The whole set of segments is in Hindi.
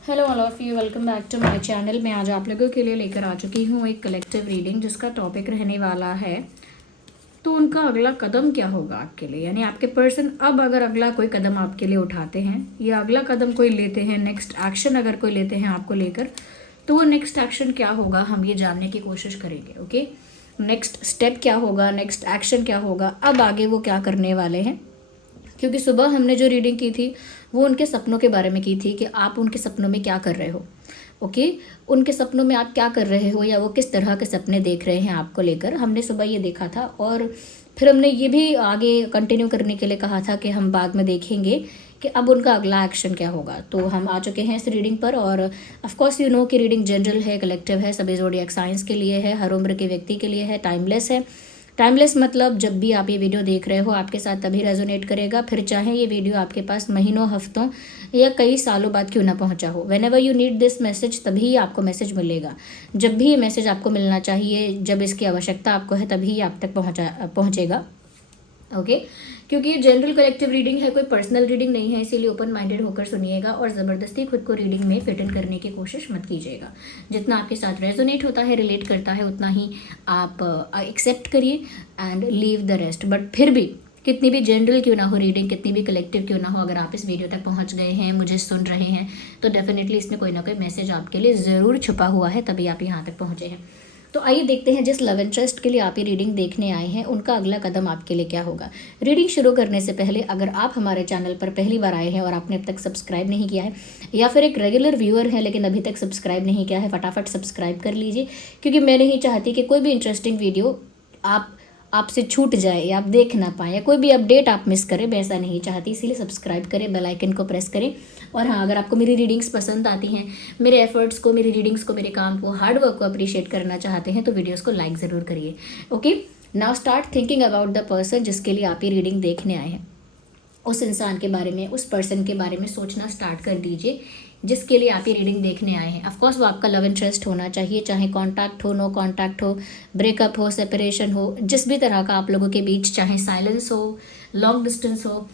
Hello all of you, welcome back to my channel. मैं आज आप लोगों के लिए लेकर आ चुकी हूँ एक कलेक्टिव रीडिंग जिसका टॉपिक रहने वाला है तो उनका अगला कदम क्या होगा आपके लिए। यानी आपके पर्सन अब अगर अगला कोई कदम आपके लिए उठाते हैं या अगला कदम कोई लेते हैं, नेक्स्ट एक्शन अगर कोई लेते हैं आपको लेकर, तो वो नेक्स्ट एक्शन क्या होगा हम ये जानने की कोशिश करेंगे। ओके, नेक्स्ट स्टेप क्या होगा, नेक्स्ट एक्शन क्या होगा, अब आगे वो क्या करने वाले हैं। क्योंकि सुबह हमने जो रीडिंग की थी वो उनके सपनों के बारे में की थी कि आप उनके सपनों में क्या कर रहे हो। ओके, उनके सपनों में आप क्या कर रहे हो या वो किस तरह के सपने देख रहे हैं आपको लेकर, हमने सुबह ये देखा था। और फिर हमने ये भी आगे कंटिन्यू करने के लिए कहा था कि हम बाद में देखेंगे कि अब उनका अगला एक्शन क्या होगा। तो हम आ चुके हैं इस रीडिंग पर और ऑफ कोर्स यू नो कि रीडिंग जनरल है, कलेक्टिव है, सभी ज़ोडिएक साइंस के लिए है, हर उम्र के व्यक्ति के लिए है, टाइमलेस है। टाइमलेस मतलब जब भी आप ये वीडियो देख रहे हो आपके साथ तभी रेजोनेट करेगा, फिर चाहे ये वीडियो आपके पास महीनों, हफ्तों या कई सालों बाद क्यों ना पहुंचा हो। When ever you need this message तभी आपको मैसेज मिलेगा। जब भी ये मैसेज आपको मिलना चाहिए, जब इसकी आवश्यकता आपको है, तभी ये आप तक पहुंचेगा। ओके, क्योंकि ये जनरल कलेक्टिव रीडिंग है, कोई पर्सनल रीडिंग नहीं है, इसीलिए ओपन माइंडेड होकर सुनिएगा और ज़बरदस्ती खुद को रीडिंग में फिट इन करने की कोशिश मत कीजिएगा। जितना आपके साथ रेजोनेट होता है, रिलेट करता है, उतना ही आप एक्सेप्ट करिए and leave the rest. But फिर भी कितनी भी जनरल क्यों ना हो रीडिंग, कितनी भी कलेक्टिव क्यों ना हो, अगर आप इस वीडियो तक पहुंच गए हैं, मुझे सुन रहे हैं, तो डेफिनेटली इसमें कोई ना कोई मैसेज आपके लिए ज़रूर छुपा हुआ है, तभी आप यहाँ तक पहुँचे हैं। तो आइए देखते हैं जिस लव इंटरेस्ट के लिए आप ये रीडिंग देखने आए हैं उनका अगला कदम आपके लिए क्या होगा। रीडिंग शुरू करने से पहले अगर आप हमारे चैनल पर पहली बार आए हैं और आपने अब तक सब्सक्राइब नहीं किया है या फिर एक रेगुलर व्यूअर है लेकिन अभी तक सब्सक्राइब नहीं किया है, फटाफट सब्सक्राइब कर लीजिए। क्योंकि मैं नहीं चाहती कि कोई भी इंटरेस्टिंग वीडियो आपसे छूट जाए या आप देख ना पाएँ या कोई भी अपडेट आप मिस करें, मैं ऐसा नहीं चाहती। इसीलिए सब्सक्राइब करें, बेल आइकन को प्रेस करें। और हाँ, अगर आपको मेरी रीडिंग्स पसंद आती हैं, मेरे एफर्ट्स को, मेरी रीडिंग्स को, मेरे काम को, हार्ड वर्क को अप्रिशिएट करना चाहते हैं, तो वीडियोज़ को लाइक ज़रूर करिए। Okay, now start thinking about the person जिसके लिए आप ये रीडिंग देखने आए हैं। उस इंसान के बारे में, उस पर्सन के बारे में सोचना स्टार्ट कर दीजिए जिसके लिए आप ये रीडिंग देखने आए हैं। ऑफकोर्स वो आपका लव इंटरेस्ट होना चाहिए, चाहे कॉन्टैक्ट हो, नो कॉन्टैक्ट हो, ब्रेकअप हो, सेपरेशन हो, जिस भी तरह का आप लोगों के बीच, चाहे साइलेंस हो, लॉन्ग डिस्टेंस हो,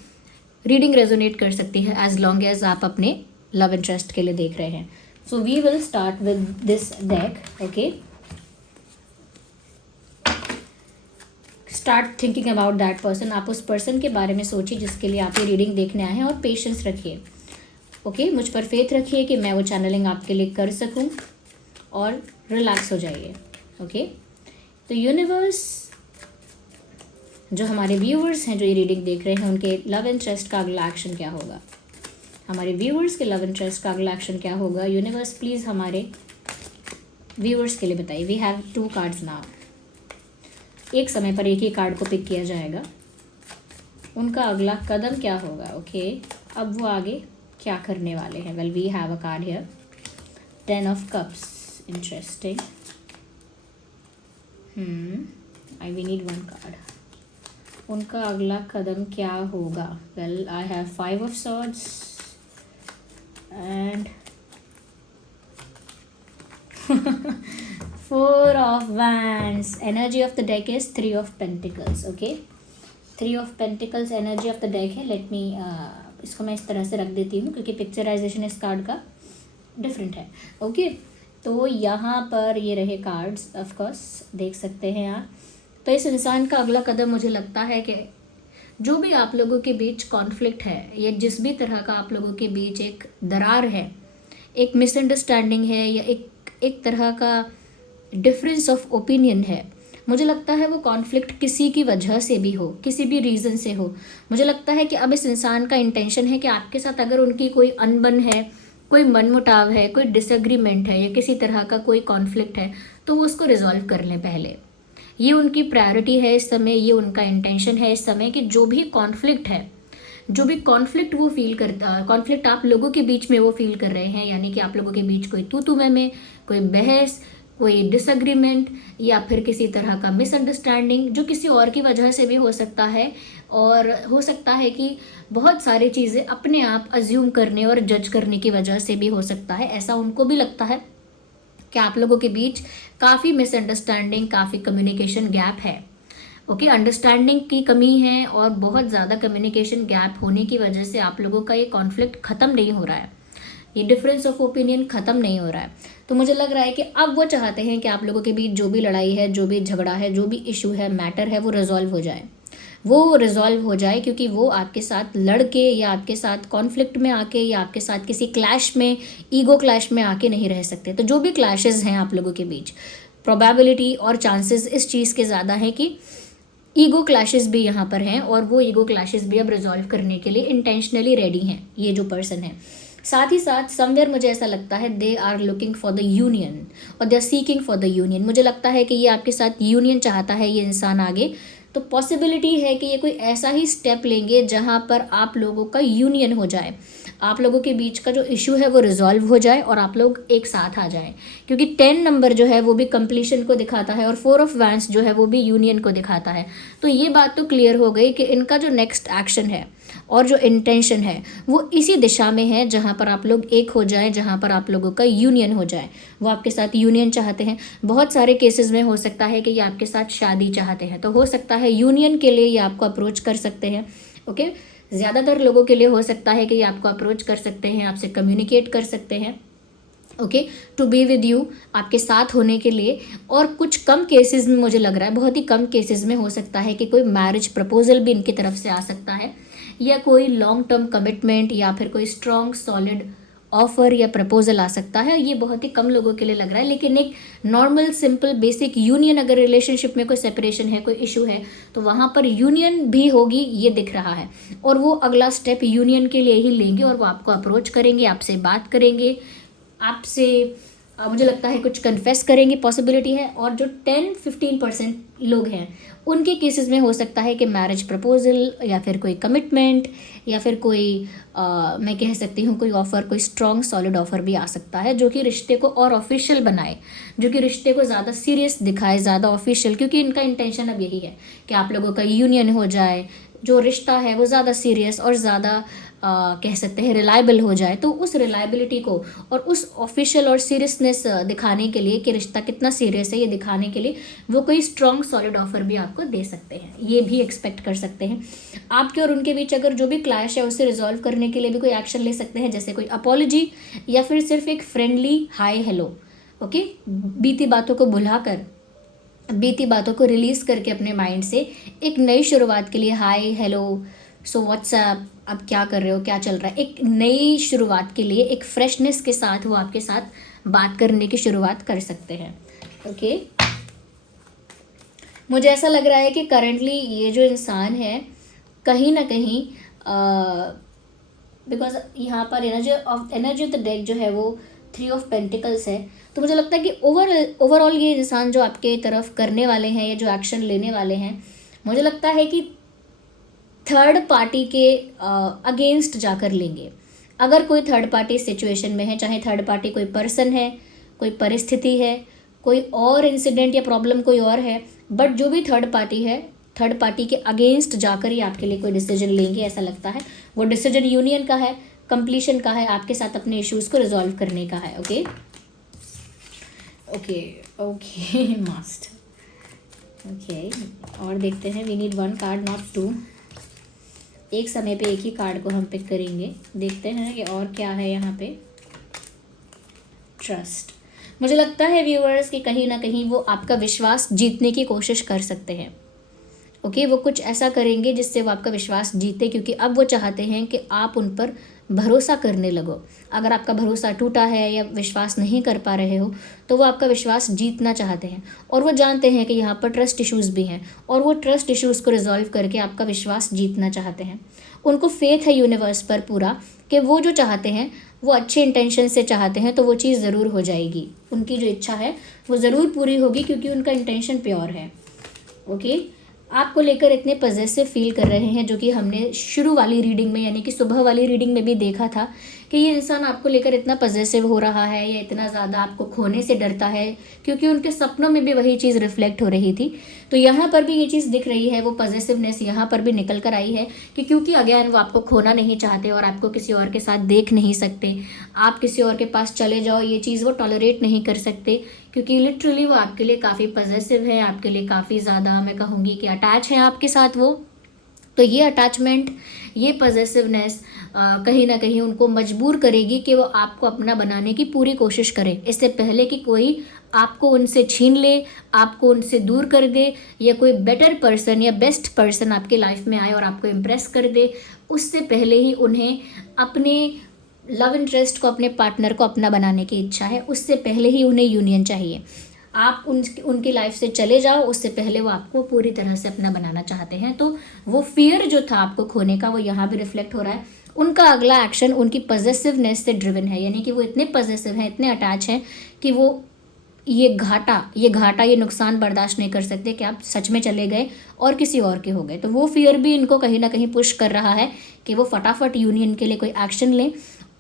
रीडिंग रेजोनेट कर सकती है एज लॉन्ग एज आप अपने लव इंटरेस्ट के लिए देख रहे हैं। So we will start with this deck. Okay, start thinking about that person. आप उस पर्सन के बारे में सोचिए जिसके लिए आप ये रीडिंग देखने आए हैं और पेशेंस रखिए। ओके, मुझ पर फेथ रखिए कि मैं वो चैनलिंग आपके लिए कर सकूं और रिलैक्स हो जाइए। ओके, तो यूनिवर्स, जो हमारे व्यूअर्स हैं जो ये रीडिंग देख रहे हैं, उनके लव इंटरेस्ट का अगला एक्शन क्या होगा। हमारे व्यूअर्स के लव इंटरेस्ट का अगला एक्शन क्या होगा। यूनिवर्स प्लीज़ हमारे व्यूअर्स के लिए बताइए। We have 2 cards now. एक समय पर एक ही कार्ड को पिक किया जाएगा। उनका अगला कदम क्या होगा। ओके, अब वो आगे क्या करने वाले हैं। Well, we have a card here, 10 of cups. Interesting. We need 1 card. उनका अगला कदम क्या होगा। Well, I have 5 of swords and 4 of wands. Energy of the deck is 3 of pentacles. Okay, 3 of pentacles energy of the deck है। लेट मी इसको मैं इस तरह से रख देती हूँ क्योंकि पिक्चराइजेशन इस कार्ड का डिफरेंट है। ओके, तो यहाँ पर ये रहे कार्ड्स, ऑफ कोर्स देख सकते हैं आप। तो इस इंसान का अगला कदम, मुझे लगता है कि जो भी आप लोगों के बीच कॉन्फ्लिक्ट है या जिस भी तरह का आप लोगों के बीच एक दरार है, एक मिसअंडरस्टैंडिंग है या एक तरह का डिफरेंस ऑफ ओपिनियन है, मुझे लगता है वो कॉन्फ्लिक्ट किसी की वजह से भी हो, किसी भी रीज़न से हो। मुझे लगता है कि अब इस इंसान का इंटेंशन है कि आपके साथ अगर उनकी कोई अनबन है, कोई मनमुटाव है, कोई डिसएग्रीमेंट है या किसी तरह का कोई कॉन्फ्लिक्ट है, तो वो उसको रिजॉल्व कर लें पहले। ये उनकी प्रायोरिटी है इस समय, ये उनका इंटेंशन है इस समय कि जो भी कॉन्फ्लिक्ट है, जो भी कॉन्फ्लिक्ट वो फील करता, कॉन्फ्लिक्ट आप लोगों के बीच में वो फील कर रहे हैं, यानी कि आप लोगों के बीच कोई तू में, कोई बहस, कोई डिसएग्रीमेंट या फिर किसी तरह का मिसअंडरस्टैंडिंग जो किसी और की वजह से भी हो सकता है। और हो सकता है कि बहुत सारी चीज़ें अपने आप अज्यूम करने और जज करने की वजह से भी हो सकता है। ऐसा उनको भी लगता है कि आप लोगों के बीच काफ़ी मिसअंडरस्टैंडिंग, काफ़ी कम्युनिकेशन गैप है। ओके, अंडरस्टैंडिंग की कमी है और बहुत ज़्यादा कम्युनिकेशन गैप होने की वजह से आप लोगों का ये कॉन्फ्लिक्ट ख़त्म नहीं हो रहा है। ये डिफरेंस ऑफ ओपिनियन ख़त्म नहीं हो रहा है। तो मुझे लग रहा है कि अब वो चाहते हैं कि आप लोगों के बीच जो भी लड़ाई है, जो भी झगड़ा है, जो भी इशू है, मैटर है, वो रिजॉल्व हो जाए, वो रिजॉल्व हो जाए, क्योंकि वो आपके साथ लड़ के या आपके साथ कॉन्फ्लिक्ट में आके या आपके साथ किसी क्लैश में, ईगो क्लैश में आके नहीं रह सकते। तो जो भी क्लैशेस हैं आप लोगों के बीच, प्रोबेबिलिटी और चांसेस इस चीज़ के ज़्यादा हैं कि ईगो क्लैशेस भी यहाँ पर हैं, और वो ईगो क्लैशेस भी अब रिजॉल्व करने के लिए इंटेंशनली रेडी हैं ये जो पर्सन है। साथ ही साथ समवेयर मुझे ऐसा लगता है they are looking for the union और they are seeking for the union. मुझे लगता है कि ये आपके साथ यूनियन चाहता है ये इंसान आगे। तो पॉसिबिलिटी है कि ये कोई ऐसा ही स्टेप लेंगे जहाँ पर आप लोगों का यूनियन हो जाए, आप लोगों के बीच का जो इशू है वो रिजॉल्व हो जाए और आप लोग एक साथ आ जाएं, क्योंकि 10 नंबर जो है वो भी कंप्लीशन को दिखाता है और 4 ऑफ वैंड्स जो है वो भी यूनियन को दिखाता है। तो ये बात तो क्लियर हो गई कि इनका जो नेक्स्ट एक्शन है और जो इंटेंशन है वो इसी दिशा में है जहाँ पर आप लोग एक हो जाएं, जहाँ पर आप लोगों का यूनियन हो जाए। वो आपके साथ यूनियन चाहते हैं। बहुत सारे केसेस में हो सकता है कि ये आपके साथ शादी चाहते हैं, तो हो सकता है यूनियन के लिए ये आपको अप्रोच कर सकते हैं। ओके, ज़्यादातर लोगों के लिए हो सकता है कि ये आपको अप्रोच कर सकते हैं, आपसे कम्युनिकेट कर सकते हैं, okay, to be with you, आपके साथ होने के लिए। और कुछ कम केसेस में मुझे लग रहा है, बहुत ही कम केसेस में हो सकता है कि कोई मैरिज प्रपोजल भी इनकी तरफ से आ सकता है, या कोई लॉन्ग टर्म कमिटमेंट या फिर कोई स्ट्रॉन्ग सॉलिड ऑफर या प्रपोजल आ सकता है। ये बहुत ही कम लोगों के लिए लग रहा है, लेकिन एक नॉर्मल सिंपल बेसिक यूनियन, अगर रिलेशनशिप में कोई सेपरेशन है, कोई इशू है, तो वहाँ पर यूनियन भी होगी, ये दिख रहा है। और वो अगला स्टेप यूनियन के लिए ही लेंगे और वो आपको अप्रोच करेंगे, आपसे बात करेंगे, आपसे मुझे लगता है कुछ कन्फेस करेंगे, पॉसिबिलिटी है। और जो 10-15% लोग हैं उनके केसेस में हो सकता है कि मैरिज प्रपोजल या फिर कोई कमिटमेंट या फिर कोई मैं कह सकती हूँ कोई ऑफ़र, कोई स्ट्रॉन्ग सॉलिड ऑफ़र भी आ सकता है, जो कि रिश्ते को और ऑफिशियल बनाए, जो कि रिश्ते को ज़्यादा सीरियस दिखाए, ज़्यादा ऑफिशियल, क्योंकि इनका इंटेंशन अब यही है कि आप लोगों का यूनियन हो जाए, जो रिश्ता है वो ज़्यादा सीरियस और ज़्यादा कह सकते हैं रिलायबल हो जाए। तो उस रिलायबिलिटी को और उस ऑफिशियल और सीरियसनेस दिखाने के लिए कि रिश्ता कितना सीरियस है, ये दिखाने के लिए वो कोई स्ट्रॉन्ग सॉलिड ऑफर भी आपको दे सकते हैं, ये भी एक्सपेक्ट कर सकते हैं। आपके और उनके बीच अगर जो भी क्लैश है उसे रिजॉल्व करने के लिए भी कोई एक्शन ले सकते हैं, जैसे कोई अपॉलॉजी या फिर सिर्फ एक फ्रेंडली हाय हेलो। ओके, बीती बातों को भुलाकर, बीती बातों को रिलीज़ करके अपने माइंड से एक नई शुरुआत के लिए हाय हेलो, सो व्हाट्सएप, अब क्या कर रहे हो, क्या चल रहा है, एक नई शुरुआत के लिए एक फ्रेशनेस के साथ वो आपके साथ बात करने की शुरुआत कर सकते हैं। ओके, मुझे ऐसा लग रहा है कि करंटली ये जो इंसान है कहीं ना कहीं बिकॉज यहाँ पर एनर्जी ऑफ द डेक जो है वो 3 ऑफ पेंटिकल्स है, तो मुझे लगता है कि ओवरऑल ये इंसान जो आपके तरफ करने वाले हैं या जो एक्शन लेने वाले हैं, मुझे लगता है कि थर्ड पार्टी के अगेंस्ट जाकर लेंगे। अगर कोई थर्ड पार्टी सिचुएशन में है, चाहे थर्ड पार्टी कोई पर्सन है, कोई परिस्थिति है, कोई और इंसिडेंट या प्रॉब्लम कोई और है, बट जो भी थर्ड पार्टी है, थर्ड पार्टी के अगेंस्ट जाकर ही आपके लिए कोई डिसीजन लेंगे, ऐसा लगता है। वो डिसीजन यूनियन का है, कंप्लीशन का है, आपके साथ अपने इश्यूज़ को रिजॉल्व करने का है। Okay okay okay must okay, और देखते हैं। We need 1 card not 2। एक समय पे एक ही कार्ड को हम पिक करेंगे। देखते हैं कि और क्या है यहाँ पे। ट्रस्ट, मुझे लगता है व्यूअर्स कि कहीं ना कहीं वो आपका विश्वास जीतने की कोशिश कर सकते हैं। ओके, वो कुछ ऐसा करेंगे जिससे वो आपका विश्वास जीते, क्योंकि अब वो चाहते हैं कि आप उन पर भरोसा करने लगो। अगर आपका भरोसा टूटा है या विश्वास नहीं कर पा रहे हो, तो वो आपका विश्वास जीतना चाहते हैं। और वो जानते हैं कि यहाँ पर ट्रस्ट इश्यूज़ भी हैं, और वो ट्रस्ट इश्यूज़ को रिजॉल्व करके आपका विश्वास जीतना चाहते हैं। उनको फेथ है यूनिवर्स पर पूरा कि वो जो चाहते हैं वो अच्छे इंटेंशन से चाहते हैं, तो वो चीज़ ज़रूर हो जाएगी। उनकी जो इच्छा है वो ज़रूर पूरी होगी, क्योंकि उनका इंटेंशन प्योर है। ओके, आपको लेकर इतने पॉजिटिव फील कर रहे हैं, जो कि हमने शुरू वाली रीडिंग में यानी कि सुबह वाली रीडिंग में भी देखा था कि ये इंसान आपको लेकर इतना पॉजिटिव हो रहा है या इतना ज़्यादा आपको खोने से डरता है, क्योंकि उनके सपनों में भी वही चीज़ रिफ्लेक्ट हो रही थी। तो यहाँ पर भी ये चीज़ दिख रही है, वो पॉजिटिवनेस यहाँ पर भी निकल कर आई है कि क्योंकि अगेन वो आपको खोना नहीं चाहते और आपको किसी और के साथ देख नहीं सकते। आप किसी और के पास चले जाओ, ये चीज़ वो टॉलरेट नहीं कर सकते, क्योंकि लिटरली वो आपके लिए काफ़ी पॉजिटिव है, आपके लिए काफ़ी ज़्यादा मैं कहूँगी कि अटैच है आपके साथ वो। तो ये अटैचमेंट, ये पॉजिटिवनेस कहीं ना कहीं उनको मजबूर करेगी कि वो आपको अपना बनाने की पूरी कोशिश करे, इससे पहले कि कोई आपको उनसे छीन ले, आपको उनसे दूर कर दे, या कोई बेटर पर्सन या बेस्ट पर्सन आपके लाइफ में आए और आपको इम्प्रेस कर दे। उससे पहले ही उन्हें अपने लव इंटरेस्ट को, अपने पार्टनर को अपना बनाने की इच्छा है, उससे पहले ही उन्हें यूनियन चाहिए। आप उनकी लाइफ से चले जाओ, उससे पहले वो आपको पूरी तरह से अपना बनाना चाहते हैं। तो वो फियर जो था आपको खोने का, वो यहाँ भी रिफ्लेक्ट हो रहा है। उनका अगला एक्शन उनकी पॉजेसिवनेस से ड्रिवन है, यानी कि वो इतने पॉजेसिव हैं, इतने अटैच हैं कि वो ये घाटा, ये नुकसान बर्दाश्त नहीं कर सकते कि आप सच में चले गए और किसी और के हो गए। तो वो फियर भी इनको कहीं ना कहीं पुश कर रहा है कि वो फटाफट यूनियन के लिए कोई एक्शन लें।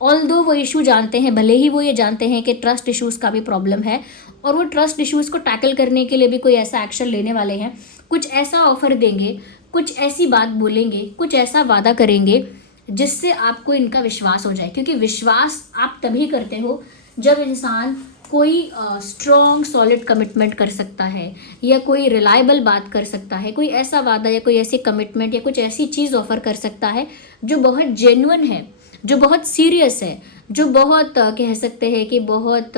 ऑल्दो वो इशू जानते हैं, भले ही वो ये जानते हैं कि ट्रस्ट इश्यूज़ का भी प्रॉब्लम है, और वो ट्रस्ट इश्यूज़ को टैकल करने के लिए भी कोई ऐसा एक्शन लेने वाले हैं, कुछ ऐसा ऑफर देंगे, कुछ ऐसी बात बोलेंगे, कुछ ऐसा वादा करेंगे जिससे आपको इनका विश्वास हो जाए। क्योंकि विश्वास आप तभी करते हो जब इंसान कोई स्ट्रॉन्ग सॉलिड कमिटमेंट कर सकता है, या कोई रिलायबल बात कर सकता है, कोई ऐसा वादा या कोई ऐसी कमिटमेंट या कुछ ऐसी चीज़ ऑफर कर सकता है जो बहुत जेन्युइन है, जो बहुत सीरियस है, जो बहुत कह सकते हैं कि बहुत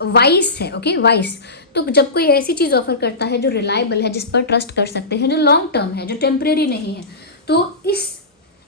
वाइस है। Okay, vice. तो जब कोई ऐसी चीज़ ऑफर करता है जो रिलायबल है, जिस पर ट्रस्ट कर सकते हैं, जो लॉन्ग टर्म है, जो टेम्परेरी नहीं है, तो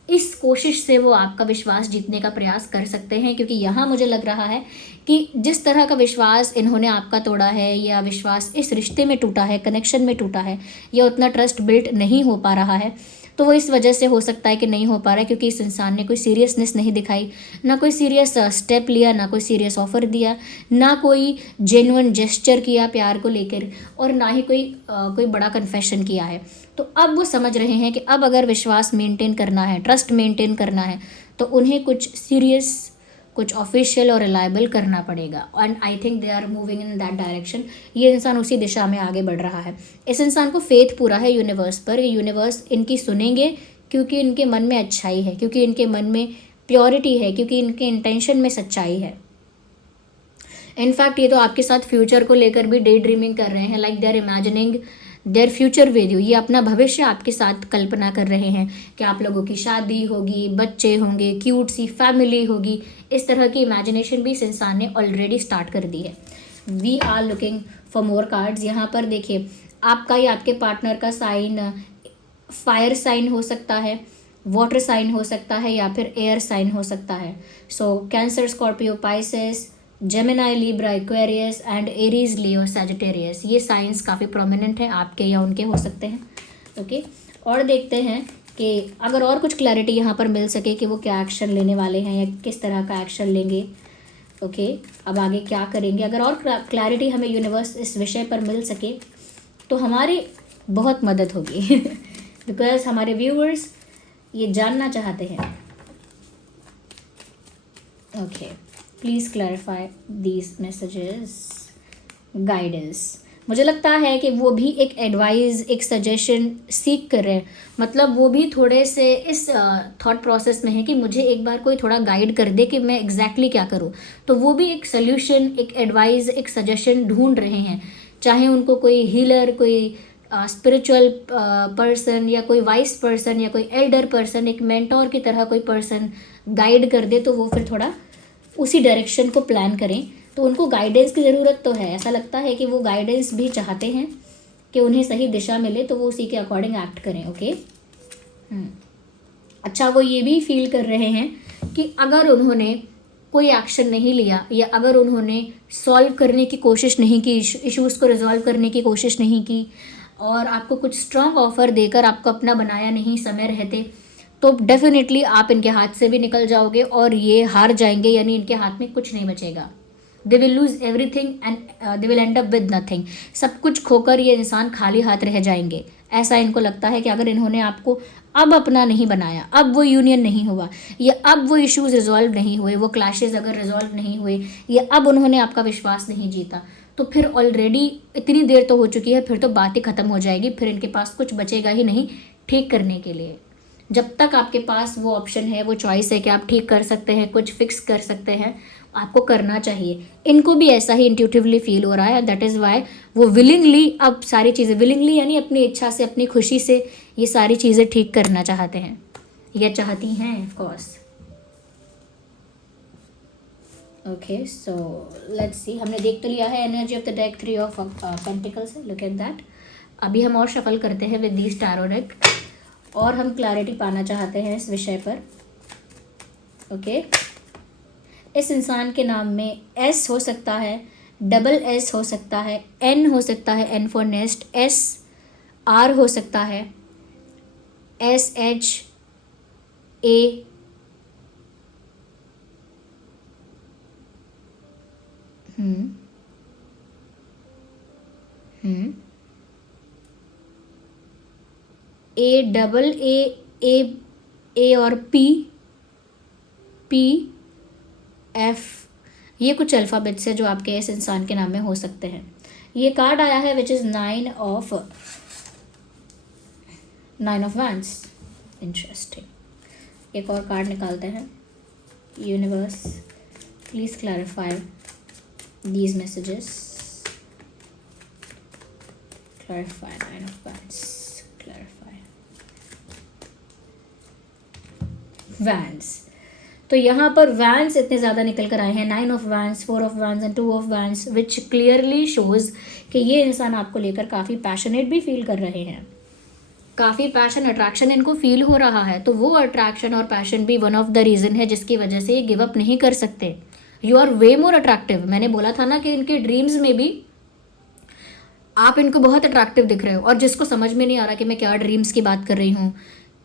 इस कोशिश से वो आपका विश्वास जीतने का प्रयास कर सकते हैं। क्योंकि यहाँ मुझे लग रहा है कि जिस तरह का विश्वास इन्होंने आपका तोड़ा है, या विश्वास इस रिश्ते में टूटा है, कनेक्शन में टूटा है, या उतना ट्रस्ट बिल्ड नहीं हो पा रहा है, तो वो इस वजह से हो सकता है कि नहीं हो पा रहा है क्योंकि इस इंसान ने कोई सीरियसनेस नहीं दिखाई, ना कोई सीरियस स्टेप लिया, ना कोई सीरियस ऑफर दिया, ना कोई जेन्युइन जेस्चर किया प्यार को लेकर, और ना ही कोई बड़ा कन्फेशन किया है। तो अब वो समझ रहे हैं कि अब अगर विश्वास मेंटेन करना है, ट्रस्ट मेंटेन करना है, तो उन्हें कुछ सीरियस, कुछ ऑफिशियल और रिलायबल करना पड़ेगा। And I think they are moving in that direction. ये इंसान उसी दिशा में आगे बढ़ रहा है। इस इंसान को फेथ पूरा है यूनिवर्स पर, यूनिवर्स इनकी सुनेंगे क्योंकि इनके मन में अच्छाई है, क्योंकि इनके मन में प्योरिटी है, क्योंकि इनके इंटेंशन में सच्चाई है। इनफैक्ट ये तो आपके साथ फ्यूचर को लेकर भी डे ड्रीमिंग कर रहे हैं, like they are imagining their future with you. ये अपना भविष्य आपके साथ कल्पना कर रहे हैं कि आप लोगों की शादी होगी, बच्चे होंगे, क्यूट सी फैमिली होगी। इस तरह की इमेजिनेशन भी इस इंसान ने ऑलरेडी स्टार्ट कर दी है। We are looking for more cards. यहाँ पर देखिए, आपका या आपके पार्टनर का साइन फायर साइन हो सकता है, वाटर साइन हो सकता है, या फिर एयर साइन हो सकता है। So cancer, Scorpio, Pisces, Gemini, Libra, Aquarius and Aries, Leo, Sagittarius, ये साइंस काफ़ी प्रोमिनेंट है, आपके या उनके हो सकते हैं। ओके, और देखते हैं कि अगर और कुछ क्लैरिटी यहाँ पर मिल सके कि वो क्या एक्शन लेने वाले हैं या किस तरह का एक्शन लेंगे। ओके, अब आगे क्या करेंगे। अगर और क्लैरिटी हमें यूनिवर्स इस विषय पर मिल सके तो हमारी बहुत मदद होगी बिकॉज हमारे व्यूअर्स ये जानना चाहते हैं। Okay, please clarify these messages, guidance. मुझे लगता है कि वो भी एक एडवाइस, एक सजेशन सीख कर रहे हैं। मतलब वो भी थोड़े से इस थॉट प्रोसेस में है कि मुझे एक बार कोई थोड़ा गाइड कर दे कि मैं एग्जैक्टली क्या करूँ। तो वो भी एक सल्यूशन, एक एडवाइस, एक सजेशन ढूंढ रहे हैं। चाहे उनको कोई हीलर, कोई स्पिरिचुअल पर्सन, या कोई वाइस पर्सन, या कोई एल्डर पर्सन, एक मेंटोर की तरह कोई पर्सन गाइड कर दे, तो वो फिर थोड़ा उसी डायरेक्शन को प्लान करें। तो उनको गाइडेंस की ज़रूरत तो है। ऐसा लगता है कि वो गाइडेंस भी चाहते हैं कि उन्हें सही दिशा मिले, तो वो उसी के अकॉर्डिंग एक्ट करें। ओके, अच्छा, वो ये भी फील कर रहे हैं कि अगर उन्होंने कोई एक्शन नहीं लिया, या अगर उन्होंने सॉल्व करने की कोशिश नहीं की, इश्यूज़ को रिजॉल्व करने की कोशिश नहीं की, और आपको कुछ स्ट्रॉन्ग ऑफर देकर आपको अपना बनाया नहीं समय रहते, तो डेफिनेटली आप इनके हाथ से भी निकल जाओगे और ये हार जाएंगे, यानी इनके हाथ में कुछ नहीं बचेगा। They will lose everything and they will and up with nothing. सब कुछ खोकर ये इंसान खाली हाथ रह जाएंगे। ऐसा इनको लगता है कि अगर इन्होंने आपको अब अपना नहीं बनाया, अब वो यूनियन नहीं हुआ, या अब वो इश्यूज रिजॉल्व नहीं हुए, वो क्लैशेज अगर रिजॉल्व नहीं हुए, या अब उन्होंने आपका विश्वास नहीं जीता, तो फिर ऑलरेडी इतनी देर तो हो चुकी है, फिर तो बात ही ख़त्म हो जाएगी। फिर इनके पास कुछ बचेगा ही नहीं ठीक करने के लिए। जब तक आपके पास वो ऑप्शन है, वो चॉइस है कि आप ठीक कर सकते हैं, कुछ फिक्स कर सकते हैं, आपको करना चाहिए। इनको भी ऐसा ही इंट्यूटिवली फील हो रहा है। दैट इज़ वाई वो विलिंगली अब सारी चीज़ें, विलिंगली यानी अपनी इच्छा से, अपनी खुशी से ये सारी चीज़ें ठीक करना चाहते हैं। या चाहती हैं of course. Okay, so let's see, हमने देख तो लिया है energy of the deck 3 of pentacles है, लुक एट दैट। अभी हम और शफल करते हैं विद दीज टैरो डेक, और हम क्लैरिटी पाना चाहते हैं इस विषय पर। ओके, इस इंसान के नाम में एस हो सकता है, डबल एस हो सकता है, एन हो सकता है, N for nest, S R हो सकता है, S H A, A double A और पी, पी एफ, ये कुछ अल्फ़ाबेट्स है जो आपके इस इंसान के नाम में हो सकते हैं। ये कार्ड आया है which is 9 of wands. Interesting. एक और कार्ड निकालते हैं। Universe please clarify these messages, clarify 9 of wands, clarify wands। तो यहाँ पर wands इतने ज़्यादा निकल कर आए हैं, 9 of wands, 4 of wands and 2 of wands, which clearly shows कि ये इंसान आपको लेकर काफ़ी पैशनेट भी फील कर रहे हैं, काफ़ी पैशन अट्रैक्शन इनको फील हो रहा है। तो वो अट्रैक्शन और पैशन भी वन ऑफ द रीज़न है जिसकी वजह से ये गिव अप नहीं कर सकते। You are way more attractive. मैंने बोला था ना कि इनके ड्रीम्स में भी आप इनको बहुत अट्रैक्टिव दिख रहे हो, और जिसको समझ में नहीं आ रहा कि मैं क्या ड्रीम्स की बात कर रही हूँ,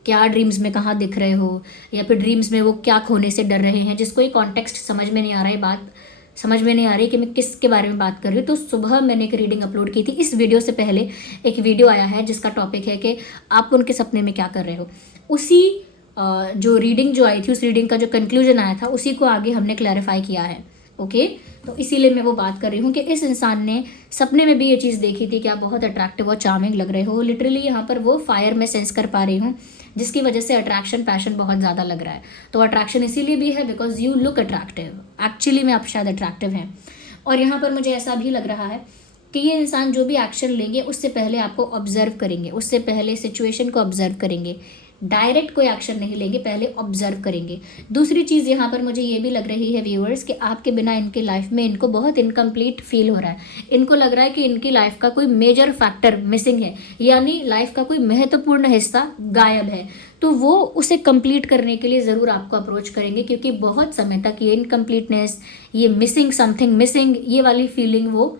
क्या ड्रीम्स में कहाँ दिख रहे हो, या फिर ड्रीम्स में वो क्या खोने से डर रहे हैं, जिसको ये कॉन्टेक्स्ट समझ में नहीं आ रहा है, बात समझ में नहीं आ रही कि मैं किसके बारे में बात कर रही हूँ। तो सुबह मैंने एक रीडिंग अपलोड की थी, इस वीडियो से पहले एक वीडियो आया है जिसका टॉपिक है कि आप उनके सपने में क्या कर रहे हो। उसी जो रीडिंग जो आई थी, उस रीडिंग का जो कंक्लूजन आया था, उसी को आगे हमने क्लैरिफाई किया है। ओके, तो इसीलिए मैं वो बात कर रही हूँ कि इस इंसान ने सपने में भी ये चीज़ देखी थी कि आप बहुत अट्रैक्टिव और चार्मिंग लग रहे हो। लिटरली यहाँ पर वो फायर में सेंस कर पा रही हूँ, जिसकी वजह से अट्रैक्शन पैशन बहुत ज़्यादा लग रहा है। तो अट्रैक्शन इसीलिए भी है because you look attractive, actually में आप शायद अट्रैक्टिव हैं। और यहाँ पर मुझे ऐसा भी लग रहा है कि ये इंसान जो भी एक्शन लेंगे उससे पहले आपको ऑब्जर्व करेंगे, उससे पहले सिचुएशन को ऑब्जर्व करेंगे, डायरेक्ट कोई एक्शन नहीं लेंगे, पहले ऑब्जर्व करेंगे। दूसरी चीज़ यहाँ पर मुझे ये भी लग रही है व्यूअर्स कि आपके बिना इनके लाइफ में इनको बहुत इनकम्प्लीट फील हो रहा है। इनको लग रहा है कि इनकी लाइफ का कोई मेजर फैक्टर मिसिंग है, यानी लाइफ का कोई महत्वपूर्ण हिस्सा गायब है। तो वो उसे कंप्लीट करने के लिए ज़रूर आपको अप्रोच करेंगे, क्योंकि बहुत समय तक ये इनकम्प्लीटनेस, ये मिसिंग समथिंग मिसिंग, ये वाली फीलिंग वो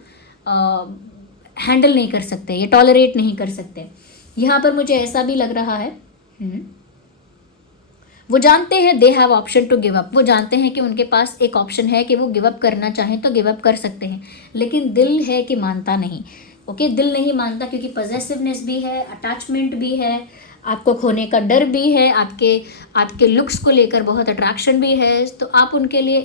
हैंडल नहीं कर सकते, ये टॉलरेट नहीं कर सकते। यहाँ पर मुझे ऐसा भी लग रहा है वो जानते हैं they have option to give up, वो जानते हैं कि उनके पास एक ऑप्शन है कि वो गिव अप करना चाहें तो गिव अप कर सकते हैं, लेकिन दिल है कि मानता नहीं। ओके, दिल नहीं मानता क्योंकि पॉजेसिवनेस भी है, अटैचमेंट भी है, आपको खोने का डर भी है, आपके लुक्स को लेकर बहुत अट्रैक्शन भी है। तो आप उनके लिए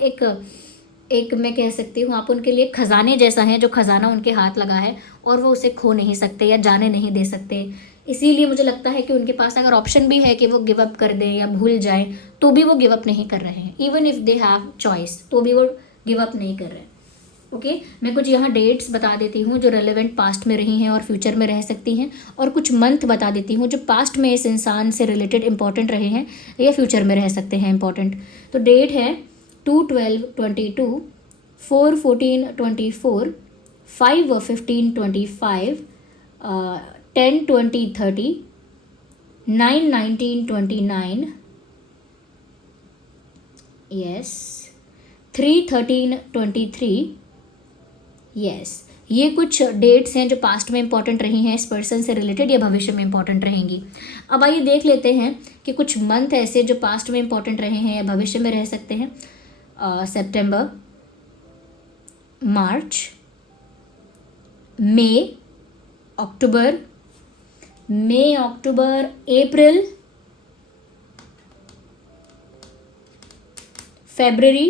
एक मैं कह सकती हूँ, आप उनके लिए खजाने जैसा है, जो खजाना उनके हाथ लगा है और वो उसे खो नहीं सकते या जाने नहीं दे सकते। इसीलिए मुझे लगता है कि उनके पास अगर ऑप्शन भी है कि वो गिव अप कर दें या भूल जाएं, तो भी वो गिव अप नहीं कर रहे हैं। Even if they have choice, तो भी वो गिव अप नहीं कर रहे हैं। ओके, मैं कुछ यहाँ डेट्स बता देती हूँ जो रेलेवेंट पास्ट में रही हैं और फ्यूचर में रह सकती हैं, और कुछ मंथ बता देती हूँ जो पास्ट में इस इंसान से रिलेटेड इंपॉर्टेंट रहे हैं या फ्यूचर में रह सकते हैं इंपॉर्टेंट। तो डेट है 2/12/22, 4/14/24, 5/15/25, 10/20/30, 9/19/29, यस, 3/13/23, यस। ये कुछ डेट्स हैं जो पास्ट में इंपॉर्टेंट रही हैं इस पर्सन से रिलेटेड या भविष्य में इंपॉर्टेंट रहेंगी। अब आइए देख लेते हैं कि कुछ मंथ ऐसे जो पास्ट में इंपॉर्टेंट रहे हैं या भविष्य में रह सकते हैं। सितंबर, मार्च, मई, अक्टूबर, अप्रैल, फरवरी,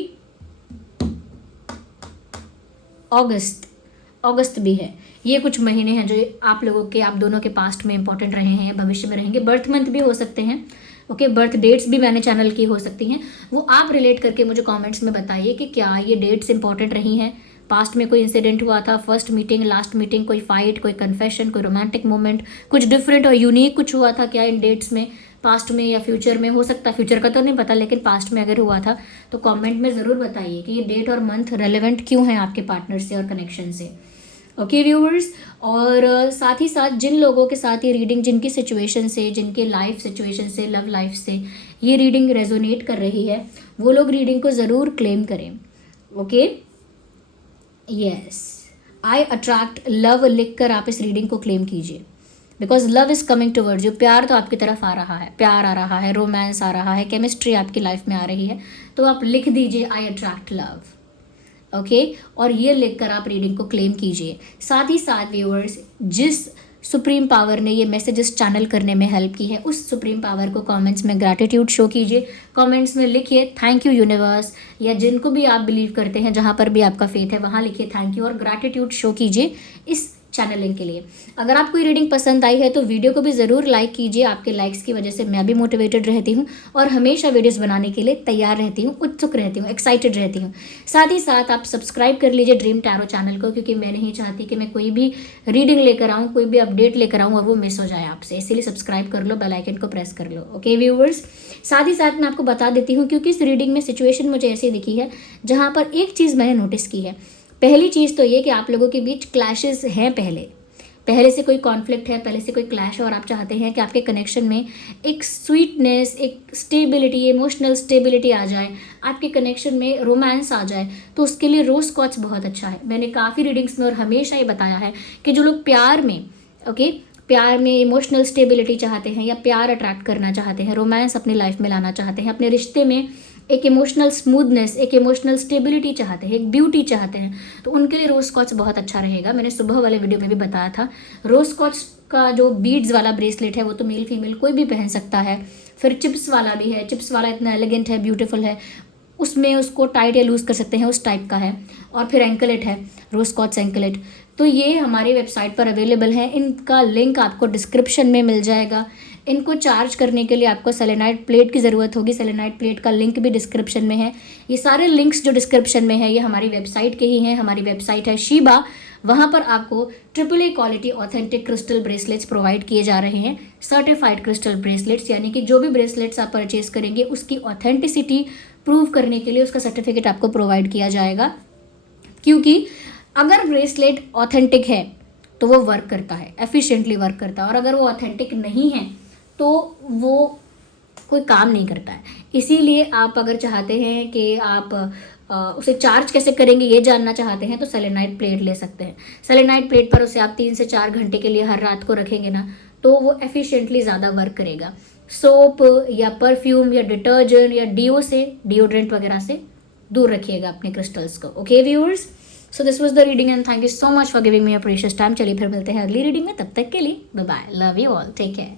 अगस्त भी है। ये कुछ महीने हैं जो आप लोगों के, आप दोनों के पास्ट में इंपॉर्टेंट रहे हैं या भविष्य में रहेंगे। बर्थ मंथ भी हो सकते हैं। ओके, बर्थ डेट्स भी मैंने चैनल की हो सकती हैं, वो आप रिलेट करके मुझे कमेंट्स में बताइए कि क्या ये डेट्स इंपॉर्टेंट रही हैं। पास्ट में कोई इंसिडेंट हुआ था, फर्स्ट मीटिंग, लास्ट मीटिंग, कोई फाइट, कोई कन्फेशन, कोई रोमांटिक मोमेंट, कुछ डिफरेंट और यूनिक कुछ हुआ था क्या इन डेट्स में, पास्ट में या फ्यूचर में, हो सकता है फ्यूचर का तो नहीं पता, लेकिन पास्ट में अगर हुआ था तो कमेंट में ज़रूर बताइए कि ये डेट और मंथ रेलेवेंट क्यों है आपके पार्टनर से और कनेक्शन से। ओके व्यूअर्स, और साथ ही साथ जिन लोगों के साथ ये रीडिंग, जिनकी सिचुएशन से, जिनके लाइफ सिचुएशन से, लव लाइफ से ये रीडिंग रेजोनेट कर रही है, वो लोग रीडिंग को ज़रूर क्लेम करें। ओके, यस, आई अट्रैक्ट लव लिखकर आप इस रीडिंग को क्लेम कीजिए, because love is coming towards you. प्यार तो आपकी तरफ आ रहा है, प्यार आ रहा है, रोमांस आ रहा है, केमिस्ट्री आपकी लाइफ में आ रही है, तो आप लिख दीजिए आई अट्रैक्ट लव। ओके, और ये लिखकर आप रीडिंग को क्लेम कीजिए। साथ ही साथ व्यूअर्स, जिस सुप्रीम पावर ने ये मैसेजेस चैनल करने में हेल्प की है, उस सुप्रीम पावर को कमेंट्स में ग्रैटिट्यूड शो कीजिए, कमेंट्स में लिखिए थैंक यू यूनिवर्स, या जिनको भी आप बिलीव करते हैं, जहाँ पर भी आपका फेथ है वहाँ लिखिए थैंक यू, और ग्रैटिट्यूड शो कीजिए इस चैनलिंग के लिए। अगर आपको ये रीडिंग पसंद आई है तो वीडियो को भी ज़रूर लाइक कीजिए, आपके लाइक्स की वजह से मैं भी मोटिवेटेड रहती हूँ और हमेशा वीडियोस बनाने के लिए तैयार रहती हूँ, उत्सुक रहती हूँ, एक्साइटेड रहती हूँ। साथ ही साथ आप सब्सक्राइब कर लीजिए ड्रीम टैरो चैनल को, क्योंकि मैं नहीं चाहती कि मैं कोई भी रीडिंग लेकर आऊँ, कोई भी अपडेट लेकर आऊँ और वो मिस हो जाए आपसे, इसीलिए सब्सक्राइब कर लो, बेल आइकन को प्रेस कर लो। ओके व्यूअर्स, साथ ही साथ मैं आपको बता देती हूँ, क्योंकि इस रीडिंग में सिचुएशन मुझे ऐसी दिखी है जहाँ पर एक चीज़ मैंने नोटिस की है। पहली चीज़ तो ये कि आप लोगों के बीच क्लैशेस हैं, पहले से कोई कॉन्फ्लिक्ट है, पहले से कोई क्लैश है, और आप चाहते हैं कि आपके कनेक्शन में एक स्वीटनेस, एक स्टेबिलिटी, इमोशनल स्टेबिलिटी आ जाए, आपके कनेक्शन में रोमांस आ जाए, तो उसके लिए रोज क्वार्ट्ज बहुत अच्छा है। मैंने काफ़ी रीडिंग्स में और हमेशा ये बताया है कि जो लोग प्यार में, प्यार में इमोशनल स्टेबिलिटी चाहते हैं, या प्यार अट्रैक्ट करना चाहते हैं, रोमांस अपनी लाइफ में लाना चाहते हैं, अपने रिश्ते में एक इमोशनल स्मूथनेस, एक इमोशनल स्टेबिलिटी चाहते हैं, एक ब्यूटी चाहते हैं, तो उनके लिए रोज स्कॉच बहुत अच्छा रहेगा। मैंने सुबह वाले वीडियो में भी बताया था, रोज स्कॉच का जो बीड्स वाला ब्रेसलेट है वो तो मेल फीमेल कोई भी पहन सकता है। फिर चिप्स वाला भी है, चिप्स वाला इतना एलिगेंट है, ब्यूटीफुल है, उसमें उसको टाइट या लूज़ कर सकते हैं, उस टाइप का है। और फिर एंकलेट है, रोज स्कॉच एंकलेट, तो ये हमारी वेबसाइट पर अवेलेबल है। इनका लिंक आपको डिस्क्रिप्शन में मिल जाएगा। इनको चार्ज करने के लिए आपको सेलेनाइट प्लेट की ज़रूरत होगी, सेलेनाइट प्लेट का लिंक भी डिस्क्रिप्शन में है। ये सारे लिंक्स जो डिस्क्रिप्शन में है ये हमारी वेबसाइट के ही हैं। हमारी वेबसाइट है शीबा, वहाँ पर आपको AAA quality authentic crystal bracelets provide किए जा रहे हैं, सर्टिफाइड क्रिस्टल ब्रेसलेट्स, यानी कि जो भी ब्रेसलेट्स आप परचेज करेंगे उसकी ऑथेंटिसिटी प्रूव करने के लिए उसका सर्टिफिकेट आपको प्रोवाइड किया जाएगा। क्योंकि अगर ब्रेसलेट ऑथेंटिक है तो वो वर्क करता है, एफिशिएंटली वर्क करता है, और अगर वो ऑथेंटिक नहीं है तो वो कोई काम नहीं करता है। इसीलिए आप अगर चाहते हैं कि आप उसे चार्ज कैसे करेंगे ये जानना चाहते हैं तो सेलेनाइट प्लेट ले सकते हैं। सेलेनाइट प्लेट पर उसे आप 3 से 4 घंटे के लिए हर रात को रखेंगे ना, तो वो एफिशिएंटली ज़्यादा वर्क करेगा। सोप या परफ्यूम या डिटर्जेंट या डिओड्रेंट वगैरह से दूर रखिएगा अपने क्रिस्टल्स को। Okay viewers, so this was the reading and thank you so much for giving me a precious time. चलिए फिर मिलते हैं अगली रीडिंग में, तब तक के लिए bye bye, love you all, take care.